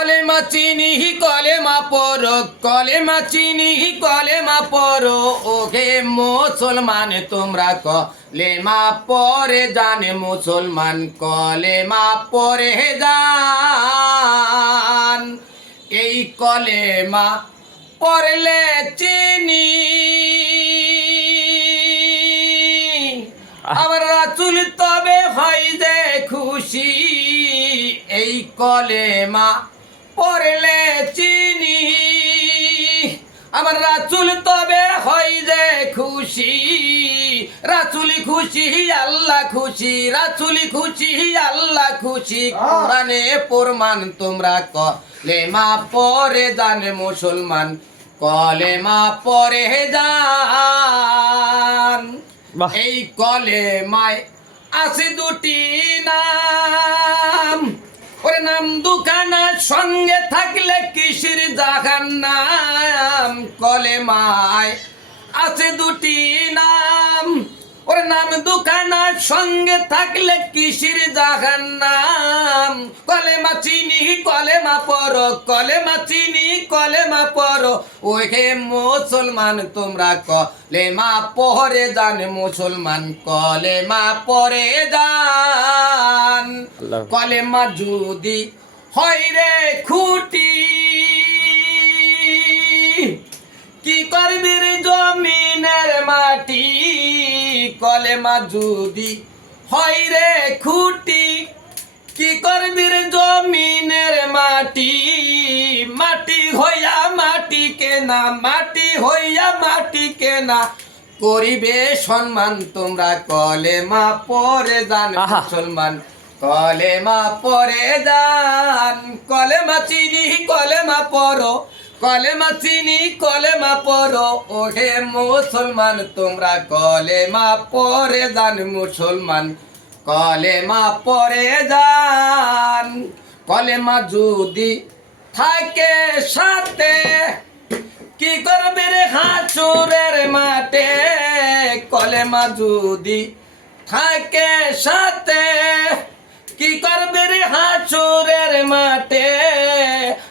কলেমা চিনি কলেমা পড়ো, কলেমা চিনি কলেমা পড়ো, ওকে মুসলমান তোমরা কলেমা পড়ে জানে মুসলমান, কলেমা পড়ে যান। এই কলেমা পড়লে চিনি আবার রাসূল তবে হয় যে খুশি। এই কলেমা পড়লে চিনি আমার রাসূল তবে হয় যে খুশি। রাসূল খুশি আল্লাহ খুশি, রাসূল খুশি আল্লাহ খুশি। কোরআনে প্রমাণ তোমরা কলেমা পড়ে জান মুসলমান, কলেমা পড়ে যান। এই কলেমায় আছে দুটি নাম, ওরে নাম দুখানা সঙ্গে থাকলে কিসের জাহান্নাম। কলেমায় আছে দুটি নাম, ওরে নাম দুখানা সঙ্গে থাকলে কিসের জাহান্নাম। কলেমা চিনি কলেমা পড়ো, কলেমা চিনি কলেমা পড়ো, ওহে মুসলমান তোমরা কলেমা পড়ে যান মুসলমান, কলেমা পড়ে যান। কলেমা যদি হয় রে খুঁটি, কি করবি রে জমিনের মাটি। কলেমা যদি হয় রে খুঁটি, কি করবি রে জমিনের মাটি। মাটি হইয়া মাটি কেনা, মাটি হইয়া মাটি কেনা, করিবে সম্মান তোমরা কলেমা পড়ে যান মুসলমান, কলেমা পড়ে যান। কলেমা চিনি কলেমা পড়ো, কলেমা চিনি কলেমা পড়ো, ওহে মুসলমান তোমরা কলেমা পড়ে যান মুসলমান, কলেমা পড়ে যান। কলেমা যদি থাকে সাথে, কি করবে রে হাসুরের মাঠে। কলেমা যদি থাকে সাথে, কি করবে রে হাসুরের মাঠে।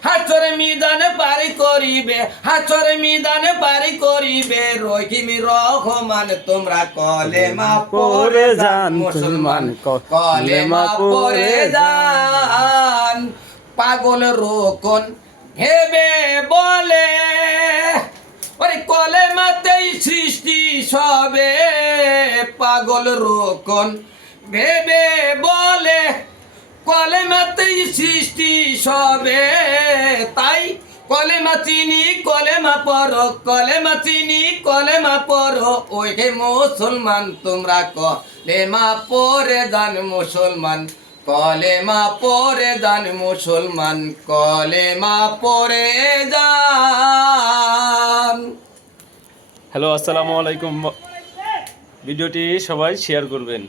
হাসর মিদানে পারি করিবে, হাসর মিদানে পারি করিবে রহিম রহমান তোমরা কলেমা পড়ে যান মুসলমান, কলেমা পড়ে যান। পাগল রোকন ভেবে বলে, ওরে কলেমাতেই সৃষ্টি সবে। পাগল রোকন ভেবে বলে, কলেমাতেই সৃষ্টি সবে। তাই কলেমা চিনি কলেমা পড়ো, কলেমা চিনি কলেমা পড়ো, ওহে মুসলমান তোমরা কলেমা পড়ে যান মুসলমান, কলেমা পড়ে যান মুসলমান, কলেমা পড়ে যান। হ্যালো, আসসালামু আলাইকুম। ভিডিওটি সবাই শেয়ার করবেন।